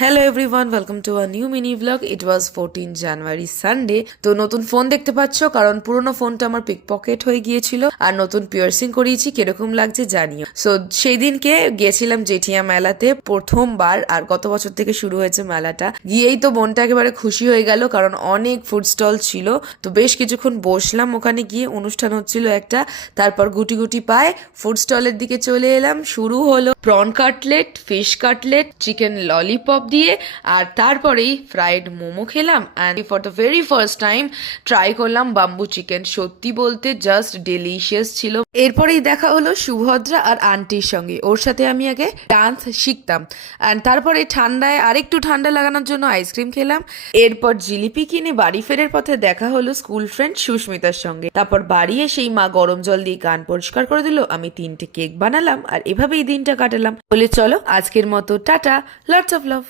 Hello everyone, welcome to a new mini blog. It was 14 January Sunday. তো নতুন phone দেখতে পাচ্ছ, কারণ পুরোনো ফোনটা আমার পিক পকেট হয়ে গিয়েছিল আর নতুন পিয়ার্সিং করিয়েছি। কিরকম লাগছে জানিও। সো সেই দিনকে গিয়েছিলাম জেঠিয়া মেলাতে প্রথমবার, আর গত বছর থেকে শুরু হয়েছে মেলাটা। গিয়েই তো মনটা একেবারে খুশি হয়ে গেল, কারণ অনেক ফুড স্টল ছিল। তো বেশ কিছুক্ষণ বসলাম ওখানে গিয়ে, অনুষ্ঠান হচ্ছিল একটা। তারপর গুটি গুটি পায়ে ফুড স্টলের দিকে চলে এলাম। শুরু হলো prawn cutlet, fish cutlet, chicken lollipop দিয়ে, আর তারপরেই ফ্রাইড মোমো খেলাম। And for the very first time try করলাম বাম্বু চিকেন। সত্যি বলতে জাস্ট ডেলিশিয়াস ছিল। এরপরেই দেখা হলো সুভদ্রা আর আন্টির সঙ্গে। ওর সাথে আমি আগে ডান্স শিখতাম, অ্যান্ড তারপরে ঠান্ডায় আরেকটু ঠান্ডা লাগানোর জন্য আইসক্রিম খেলাম। এরপর জিলিপি কিনে বাড়ি ফেরার পথে দেখা হলো স্কুল ফ্রেন্ড সুস্মিতার সঙ্গে। তারপর বাড়ি এসেই মা গরম জল দিয়ে কান পরিষ্কার করে দিল, আমি 3টে কেক বানালাম, আর এভাবেই দিনটা কাটালাম। বলে চলো আজকের মতো টাটা, লটস অফ লাভ।